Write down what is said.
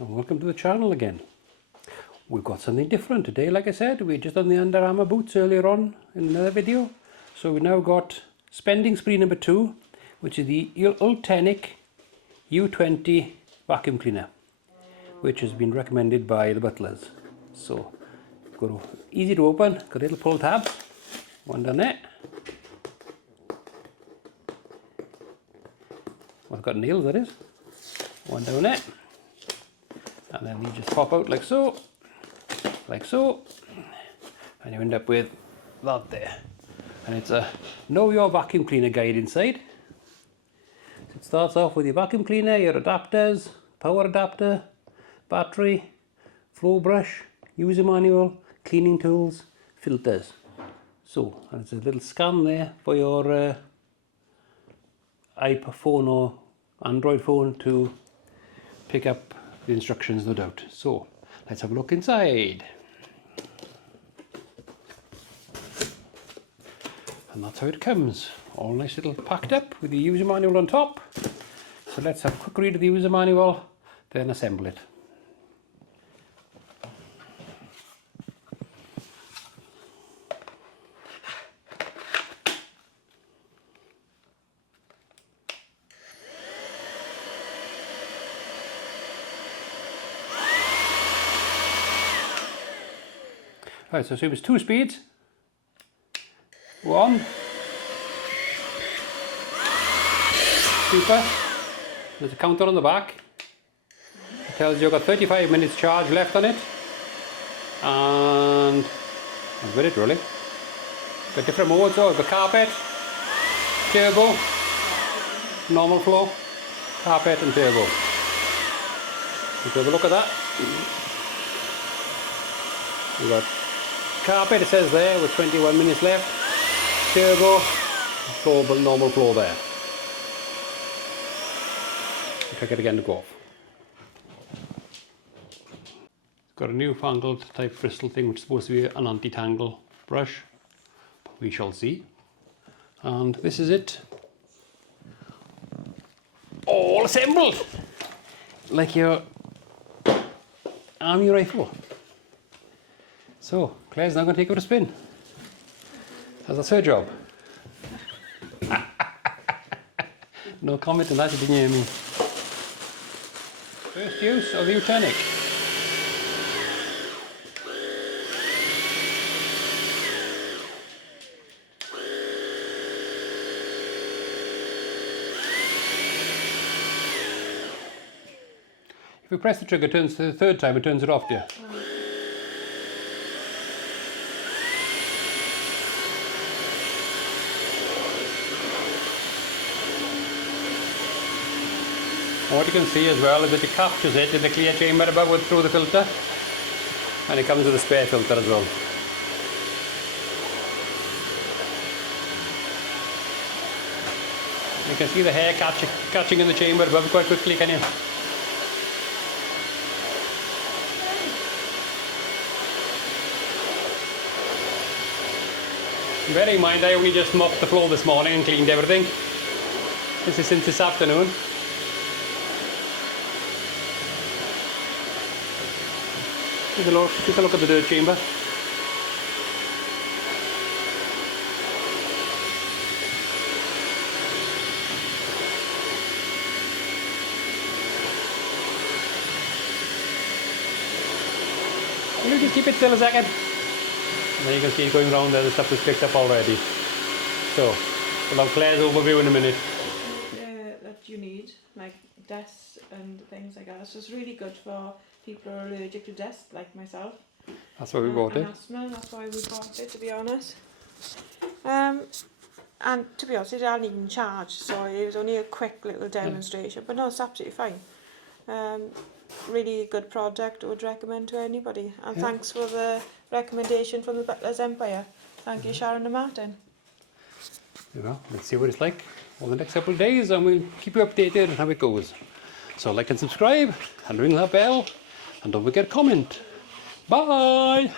And welcome to the channel again. We've got something different today. Like I said, we just done the Under Armour boots earlier on in another video. So we've now got spending spree number 2, which is the Ultenic U20 vacuum cleaner, which has been recommended by the butlers. So easy to open, got a little pull tab, one down there. Well, I've got nails, that is. One down there. And then these just pop out like so, and you end up with that there. And it's a know your vacuum cleaner guide inside. So it starts off with your vacuum cleaner, your adapters, power adapter, battery, flow brush, user manual, cleaning tools, filters. So, and it's a little scan there for your iPhone or Android phone to pick up the instructions, no doubt. So let's have a look inside. And that's how it comes, all nice little packed up with the user manual on top. So let's have a quick read of the user manual, then assemble it. Right, so it was 2 speeds. 1. Super. There's a counter on the back. It tells you I've got 35 minutes charge left on it. And that's about it really. Got different modes though. I've got carpet, turbo, normal flow, carpet and turbo. Let's have a look at that. We've got carpet, it says there, with 21 minutes left. Turbo, flow, normal flow there. I'll check it again to go off. It's got a newfangled type bristle thing, which is supposed to be an anti-tangle brush. We shall see. And this is it. All assembled! Like your army rifle. So, Claire's now going to take it for a spin. That's her job. No comment on that, you didn't hear me. First use of Ultenic. If you press the trigger, it turns to the 3rd time, it turns it off, dear. And what you can see as well is that it captures it in the clear chamber above through the filter, and it comes with a spare filter as well. You can see the hair catching in the chamber above quite quickly, can you? Bear in mind, I only just mopped the floor this morning and cleaned everything. This is since this afternoon. Take a look at the dirt chamber. You just keep it still a second. And then you can see it going around there, the stuff is picked up already. So, we'll have Claire's overview in a minute. That you need, like dust and things like that. So it's really good for people who are allergic to dust, like myself. That's why we bought it. Asthma, that's why we bought it, to be honest. And to be honest, it hadn't even charged, so it was only a quick little demonstration. But no, it's absolutely fine. Really good product, I would recommend to anybody. And thanks for the recommendation from the Butler's Empire. Thank you, Sharon and Martin. Let's see what it's like over the next couple of days, and we'll keep you updated on how it goes. So like and subscribe, and ring that bell, and don't forget to comment. Bye!